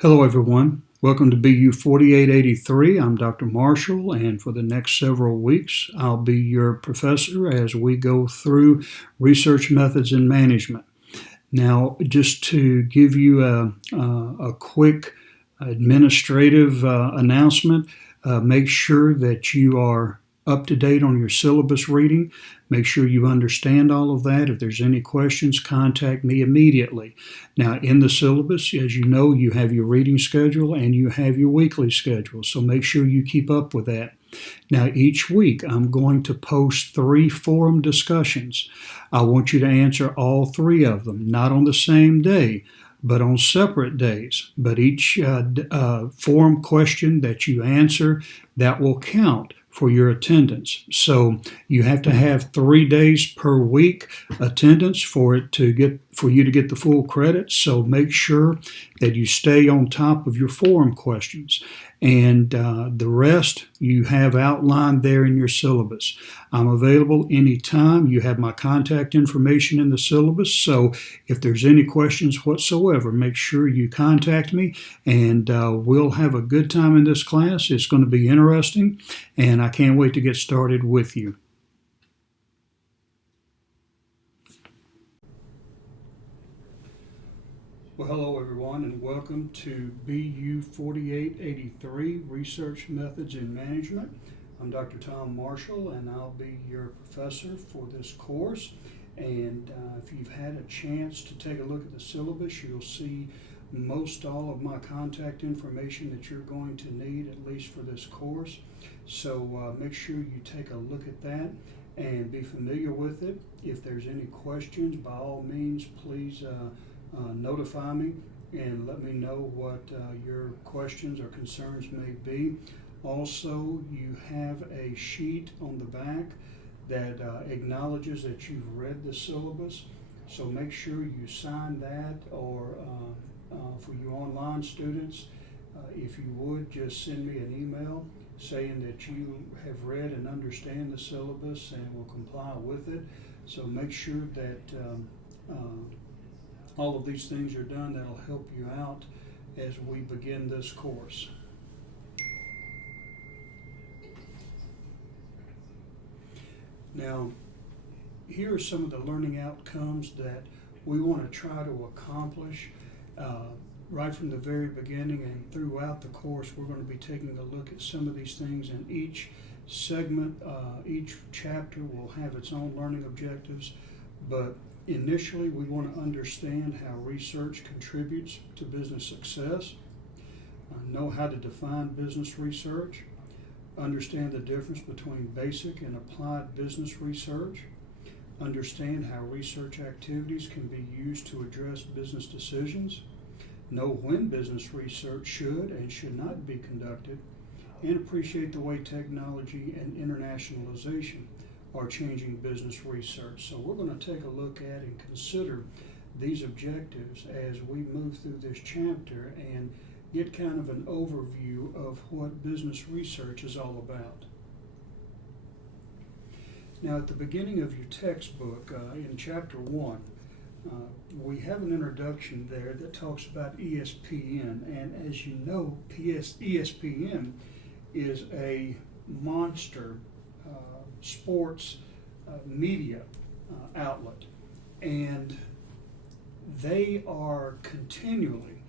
Hello everyone, welcome to Bu4883. I'm Dr. Marshall, and for the next several weeks I'll be your professor as we go through research methods in management. Now, just to give you a quick administrative announcement, make sure that you are up to date on your syllabus reading. Make sure you understand all of that. If there's any questions, contact me immediately. Now, in the syllabus, as you know, you have your reading schedule and you have your weekly schedule, so make sure you keep up with that. Now, each week I'm going to post 3 forum discussions. I want you to answer all 3 of them, not on the same day, but on separate days. But each forum question that you answer, that will count for your attendance. So you have to have 3 days per week attendance for you to get the full credit. So make sure that you stay on top of your forum questions. And the rest you have outlined there in your syllabus. I'm available anytime. You have my contact information in the syllabus, so if there's any questions whatsoever, make sure you contact me, and we'll have a good time in this class. It's going to be interesting, and I can't wait to get started with you. Well, hello everyone, and welcome to Bu4883 Research Methods in Management. I'm Dr. Tom Marshall, and I'll be your professor for this course. And if you've had a chance to take a look at the syllabus, you'll see most all of my contact information that you're going to need, at least for this course. So make sure you take a look at that and be familiar with it. If there's any questions, by all means, please notify me and let me know what your questions or concerns may be. Also, you have a sheet on the back that acknowledges that you've read the syllabus, so make sure you sign that, or for you online students, if you would, just send me an email saying that you have read and understand the syllabus and will comply with it. So make sure that all of these things are done. That'll help you out as we begin this course. Now, here are some of the learning outcomes that we want to try to accomplish right from the very beginning, and throughout the course we're going to be taking a look at some of these things. In each segment, each chapter will have its own learning objectives, but initially we want to understand how research contributes to business success, know how to define business research, understand the difference between basic and applied business research, understand how research activities can be used to address business decisions, know when business research should and should not be conducted, and appreciate the way technology and internationalization are changing business research. So we're going to take a look at and consider these objectives as we move through this chapter and get kind of an overview of what business research is all about. Now, at the beginning of your textbook, in chapter 1, we have an introduction there that talks about ESPN, and as you know, ESPN is a monster sports media outlet, and they are continually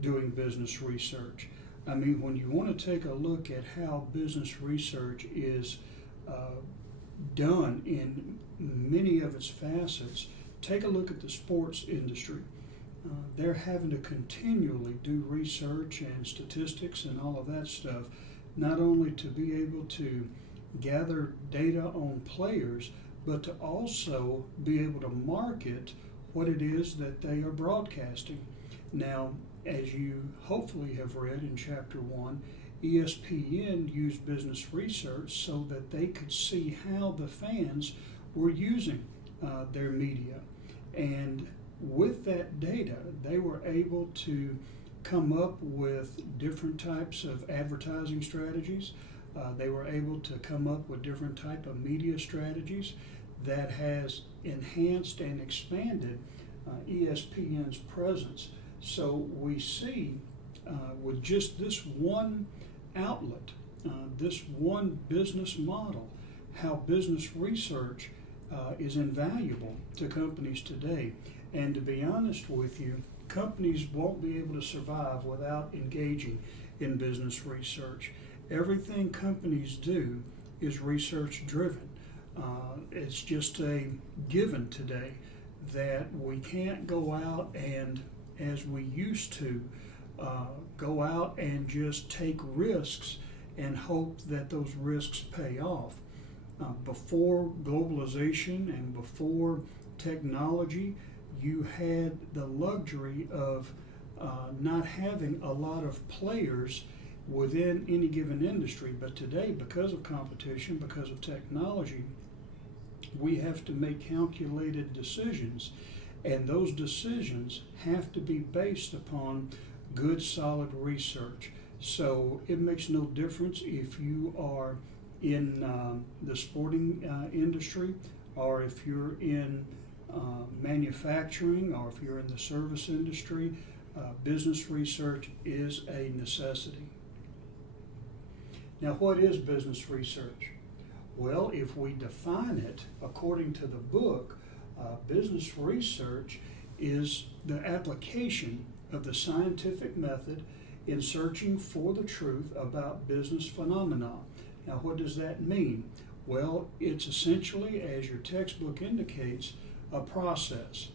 doing business research. I mean, when you want to take a look at how business research is done in many of its facets, take a look at the sports industry. They're having to continually do research and statistics and all of that stuff, not only to be able to gather data on players, but to also be able to market what it is that they are broadcasting. Now, as you hopefully have read in chapter 1, ESPN used business research so that they could see how the fans were using their media. And with that data, they were able to come up with different types of advertising strategies. They were able to come up with different type of media strategies that has enhanced and expanded ESPN's presence. So we see with just this one outlet, this one business model, how business research is invaluable to companies today. And to be honest with you, companies won't be able to survive without engaging in business research. Everything companies do is research driven. It's just a given today that we can't go out and, as we used to, go out and just take risks and hope that those risks pay off. Before globalization and before technology, you had the luxury of not having a lot of players within any given industry. But today, because of competition, because of technology, we have to make calculated decisions, and those decisions have to be based upon good, solid research. So it makes no difference if you are in the sporting industry, or if you're in manufacturing, or if you're in the service industry. Business research is a necessity. Now, what is business research? Well, if we define it according to the book, business research is the application of the scientific method in searching for the truth about business phenomena. Now, what does that mean? Well, it's essentially, as your textbook indicates, a process.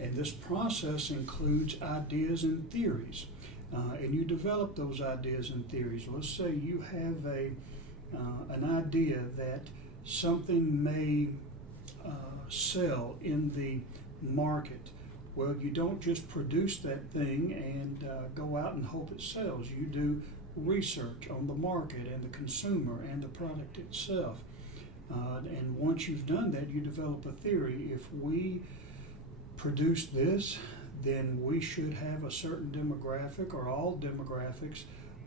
And this process includes ideas and theories. And you develop those ideas and theories. Let's say you have an idea that something may sell in the market. Well, you don't just produce that thing and go out and hope it sells. You do research on the market and the consumer and the product itself. And once you've done that, you develop a theory. If we produce this, then we should have a certain demographic, or all demographics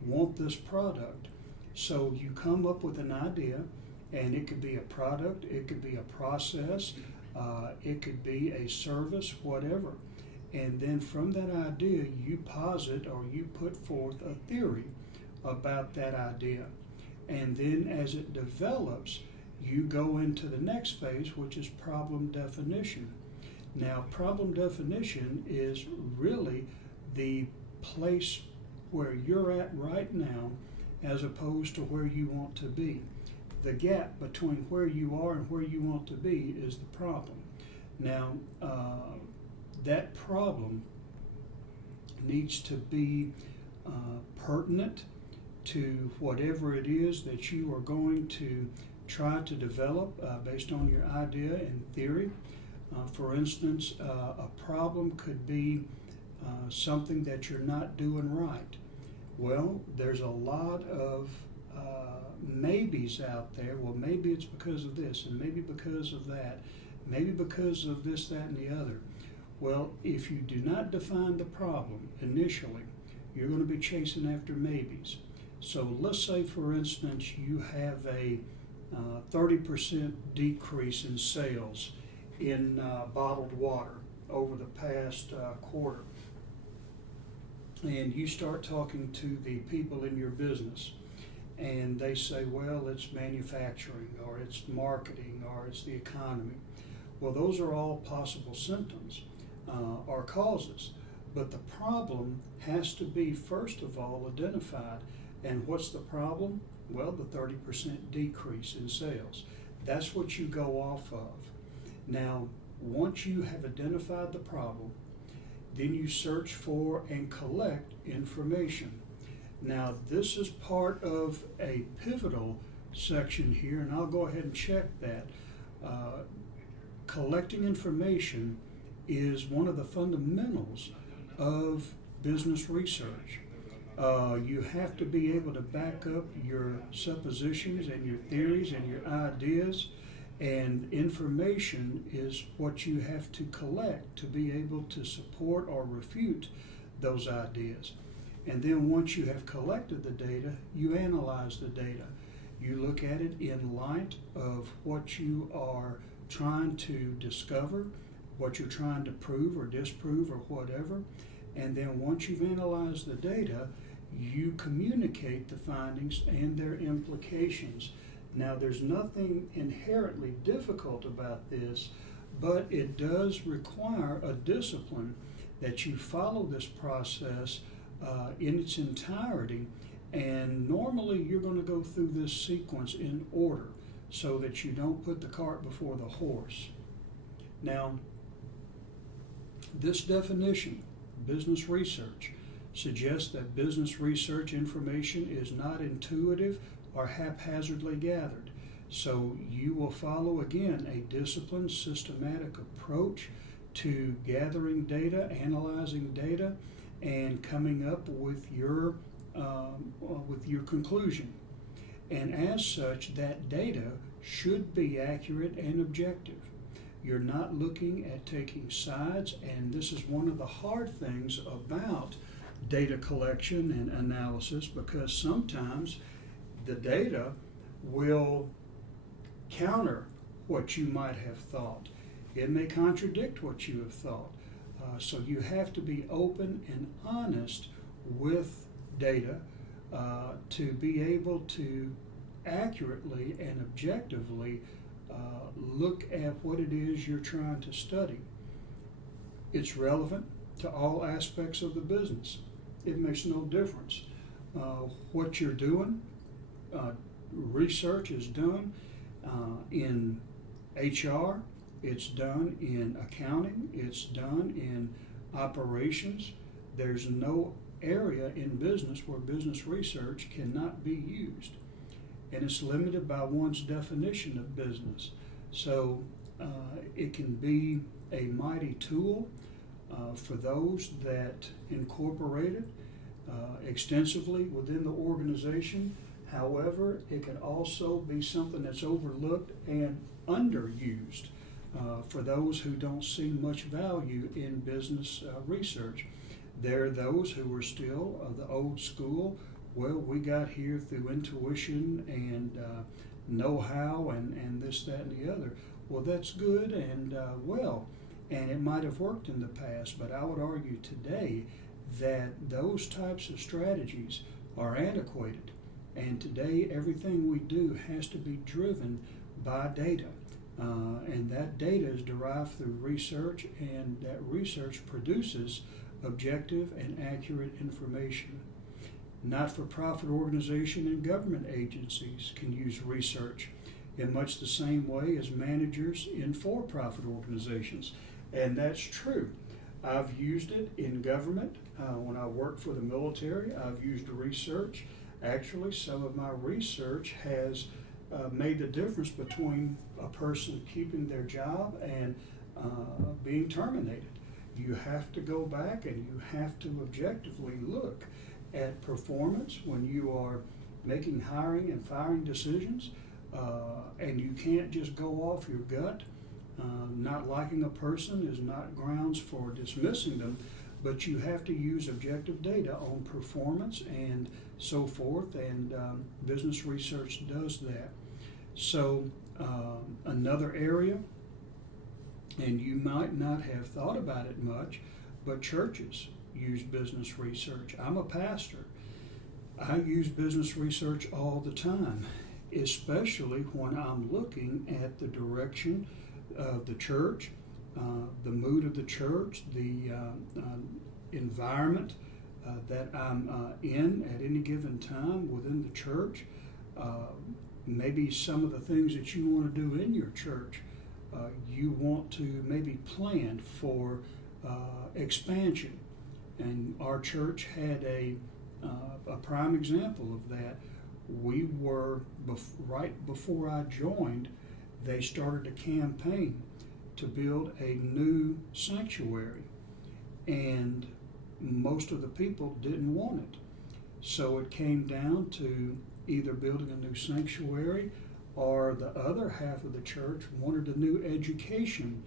want this product. So you come up with an idea, and it could be a product, it could be a process, it could be a service, whatever. And then from that idea, you posit or you put forth a theory about that idea. And then as it develops, you go into the next phase, which is problem definition. Now, problem definition is really the place where you're at right now as opposed to where you want to be. The gap between where you are and where you want to be is the problem. Now, that problem needs to be pertinent to whatever it is that you are going to try to develop based on your idea and theory. For instance, a problem could be something that you're not doing right. Well, there's a lot of maybes out there. Well, maybe it's because of this, and maybe because of that, maybe because of this, that, and the other. Well, if you do not define the problem initially, you're going to be chasing after maybes. So let's say, for instance, you have a 30% decrease in sales in bottled water over the past quarter. And you start talking to the people in your business, and they say, well, it's manufacturing, or it's marketing, or it's the economy. Well, those are all possible symptoms or causes. But the problem has to be, first of all, identified. And what's the problem? Well, the 30% decrease in sales. That's what you go off of. Now, once you have identified the problem, then you search for and collect information. Now, this is part of a pivotal section here, and I'll go ahead and check that. Collecting information is one of the fundamentals of business research. You have to be able to back up your suppositions and your theories and your ideas, and information is what you have to collect to be able to support or refute those ideas. And then once you have collected the data, you analyze the data. You look at it in light of what you are trying to discover, what you're trying to prove or disprove or whatever, And then once you've analyzed the data, you communicate the findings and their implications. Now, there's nothing inherently difficult about this, but it does require a discipline that you follow this process in its entirety. And normally you're going to go through this sequence in order so that you don't put the cart before the horse. Now, this definition, business research, suggests that business research information is not intuitive or haphazardly gathered. So you will follow, again, a disciplined, systematic approach to gathering data, analyzing data, and coming up with your conclusion. And as such, that data should be accurate and objective. You're not looking at taking sides, and this is one of the hard things about data collection and analysis, because sometimes the data will counter what you might have thought. It may contradict what you have thought. So you have to be open and honest with data to be able to accurately and objectively look at what it is you're trying to study. It's relevant to all aspects of the business. It makes no difference what you're doing. Research is done in HR, it's done in accounting, it's done in operations. There's no area in business where business research cannot be used, and it's limited by one's definition of business. So it can be a mighty tool for those that incorporate it extensively within the organization. However, it can also be something that's overlooked and underused for those who don't see much value in business research. There are those who are still of the old school. Well, we got here through intuition and know-how and this, that, and the other. Well, that's good and and it might have worked in the past, but I would argue today that those types of strategies are antiquated. And today, everything we do has to be driven by data. And that data is derived through research, and that research produces objective and accurate information. Not-for-profit organizations and government agencies can use research in much the same way as managers in for-profit organizations. And that's true. I've used it in government. When I worked for the military, I've used research. Actually, some of my research has made the difference between a person keeping their job and being terminated. You have to go back and you have to objectively look at performance when you are making hiring and firing decisions, and you can't just go off your gut. Not liking a person is not grounds for dismissing them, but you have to use objective data on performance and so forth, and business research does that. So another area, and you might not have thought about it much, but churches use business research. I'm a pastor. I use business research all the time, especially when I'm looking at the direction of the church, the mood of the church, the environment that I'm in at any given time within the church, maybe some of the things that you want to do in your church. You want to maybe plan for expansion. And our church had a prime example of that. We were, right before I joined, they started a campaign to build a new sanctuary, and most of the people didn't want it. So it came down to either building a new sanctuary, or the other half of the church wanted a new education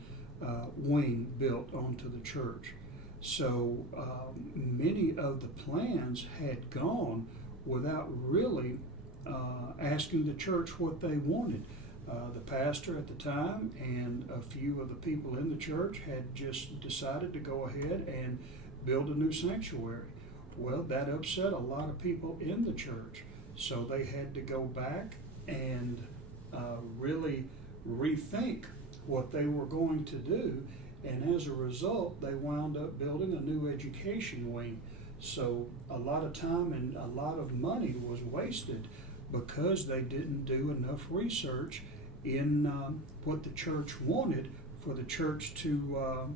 wing built onto the church. So many of the plans had gone without really asking the church what they wanted. The pastor at the time and a few of the people in the church had just decided to go ahead and build a new sanctuary. Well, that upset a lot of people in the church, so they had to go back and really rethink what they were going to do, and as a result, they wound up building a new education wing. So a lot of time and a lot of money was wasted because they didn't do enough research in what the church wanted for the church to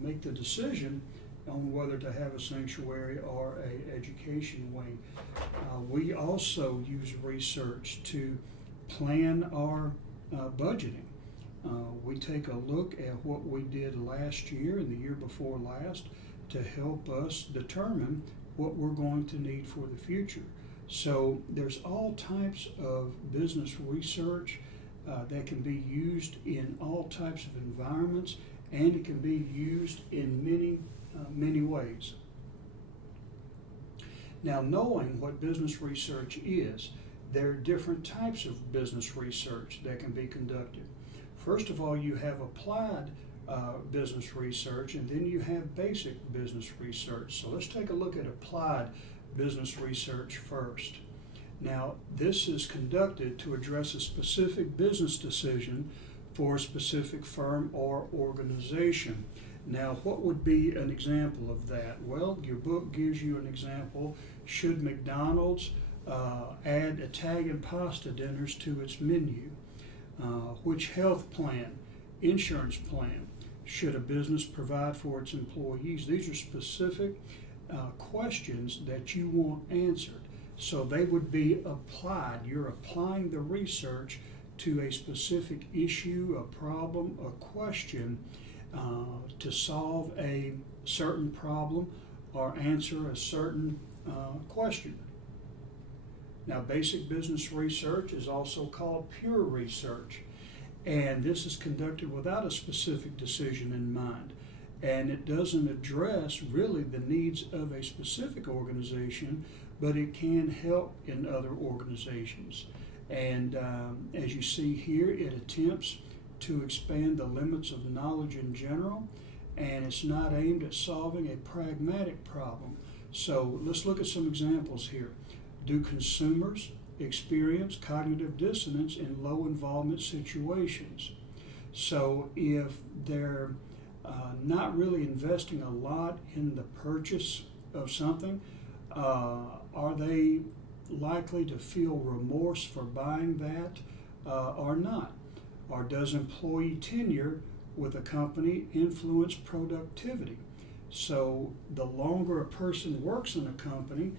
make the decision on whether to have a sanctuary or an education wing. We also use research to plan our budgeting. We take a look at what we did last year and the year before last to help us determine what we're going to need for the future. So there's all types of business research that can be used in all types of environments, and it can be used in many ways. Now, knowing what business research is, there are different types of business research that can be conducted. First of all, you have applied business research, and then you have basic business research. So let's take a look at applied business research first. Now, this is conducted to address a specific business decision for a specific firm or organization. Now, what would be an example of that? Well, your book gives you an example. Should McDonald's add Italian pasta dinners to its menu? Which health plan, insurance plan, should a business provide for its employees? These are specific questions that you want answered. So they would be applied. You're applying the research to a specific issue, a problem, a question to solve a certain problem or answer a certain question. Now, basic business research is also called pure research, and this is conducted without a specific decision in mind, and it doesn't address really the needs of a specific organization, but it can help in other organizations. And as you see here, it attempts to expand the limits of knowledge in general, and it's not aimed at solving a pragmatic problem. So let's look at some examples here. Do consumers experience cognitive dissonance in low involvement situations? So if they're not really investing a lot in the purchase of something, are they likely to feel remorse for buying that or not? Or does employee tenure with a company influence productivity? So the longer a person works in a company,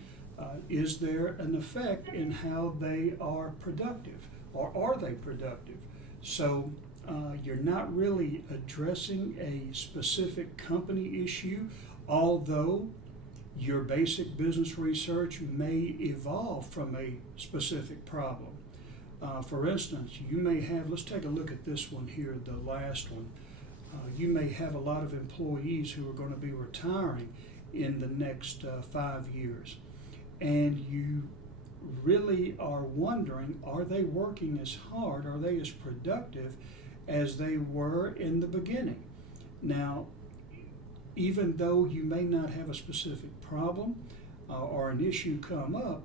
is there an effect in how they are productive, or are they productive? So you're not really addressing a specific company issue, although your basic business research may evolve from a specific problem. For instance, you may have, let's take a look at this one here, the last one. You may have a lot of employees who are going to be retiring in the next 5 years. And you really are wondering, are they working as hard, are they as productive as they were in the beginning? Now, even though you may not have a specific problem or an issue come up,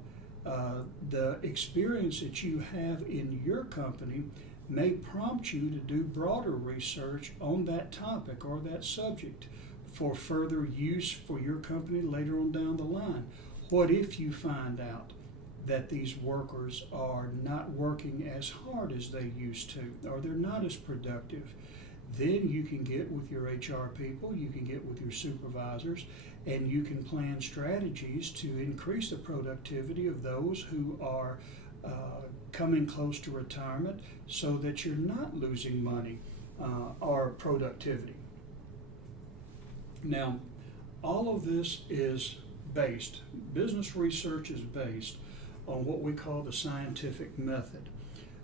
the experience that you have in your company may prompt you to do broader research on that topic or that subject for further use for your company later on down the line. What if you find out that these workers are not working as hard as they used to, or they're not as productive? Then you can get with your HR people, you can get with your supervisors, and you can plan strategies to increase the productivity of those who are coming close to retirement so that you're not losing money or productivity. Now, all of this is based, business research is based on what we call the scientific method.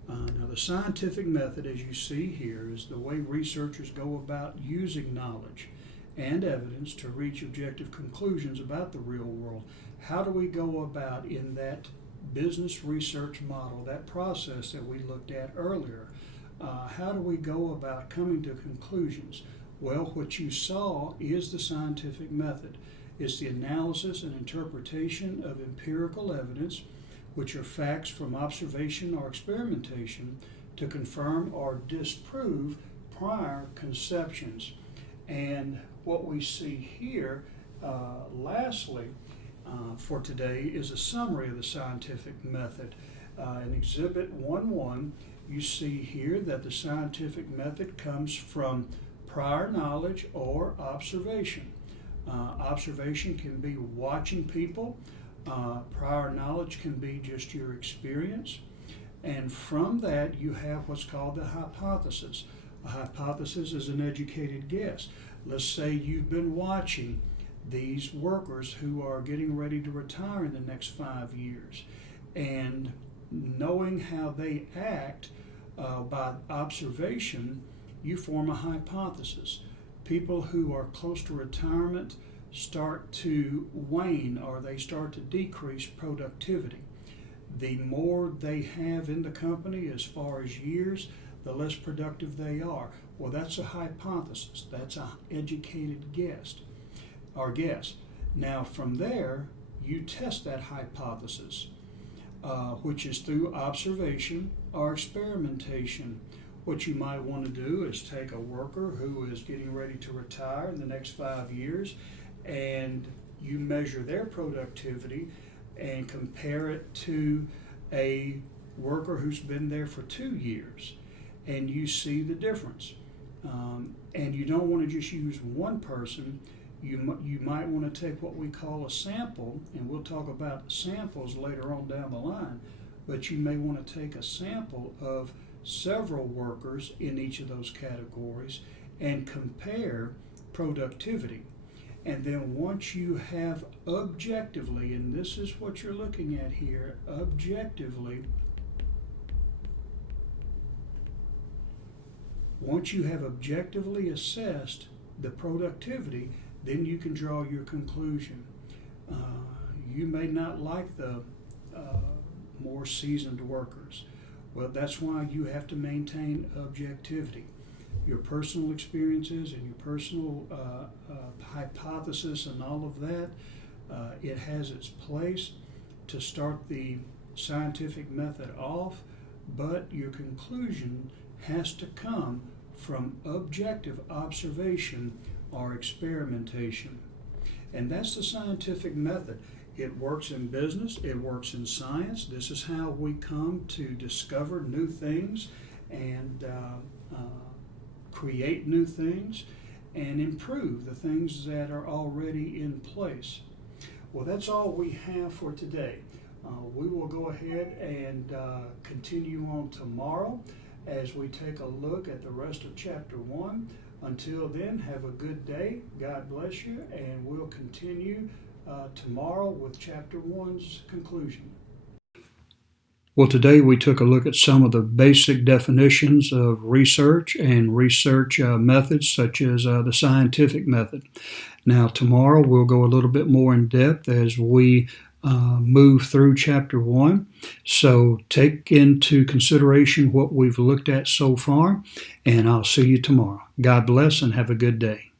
Now, the scientific method, as you see here, is the way researchers go about using knowledge and evidence to reach objective conclusions about the real world. How do we go about in that business research model, that process that we looked at earlier? How do we go about coming to conclusions? Well, what you saw is the scientific method. is the analysis and interpretation of empirical evidence, which are facts from observation or experimentation, to confirm or disprove prior conceptions. And what we see here, lastly, for today is a summary of the scientific method. In Exhibit 1.1, you see here that the scientific method comes from prior knowledge or observation. Observation can be watching people. Prior knowledge can be just your experience. And from that, you have what's called the hypothesis. A hypothesis is an educated guess. Let's say you've been watching these workers who are getting ready to retire in the next 5 years, and knowing how they act by observation, you form a hypothesis. People who are close to retirement start to wane, or they start to decrease productivity. The more they have in the company as far as years, the less productive they are. Well, that's a hypothesis. That's an educated guess. Now, from there, you test that hypothesis, which is through observation or experimentation. What you might want to do is take a worker who is getting ready to retire in the next 5 years, and you measure their productivity and compare it to a worker who's been there for 2 years, and you see the difference. And you don't want to just use one person. You might want to take what we call a sample, and we'll talk about samples later on down the line, but you may want to take a sample of several workers in each of those categories and compare productivity. And then once you have objectively, and this is what you're looking at here, objectively, once you have objectively assessed the productivity, then you can draw your conclusion. You may not like the more seasoned workers. Well, that's why you have to maintain objectivity. Your personal experiences and your personal hypothesis and all of that, it has its place to start the scientific method off, but your conclusion has to come from objective observation or experimentation. And that's the scientific method. It works in business, it works in science. This is how we come to discover new things and create new things and improve the things that are already in place. Well, that's all we have for today. We will go ahead and continue on tomorrow as we take a look at the rest of Chapter 1. Until then, have a good day. God bless you, and we'll continue tomorrow with Chapter 1's conclusion. Well, today we took a look at some of the basic definitions of research and research methods, such as the scientific method. Now, tomorrow we'll go a little bit more in depth as we move through Chapter 1. So take into consideration what we've looked at so far, and I'll see you tomorrow. God bless and have a good day.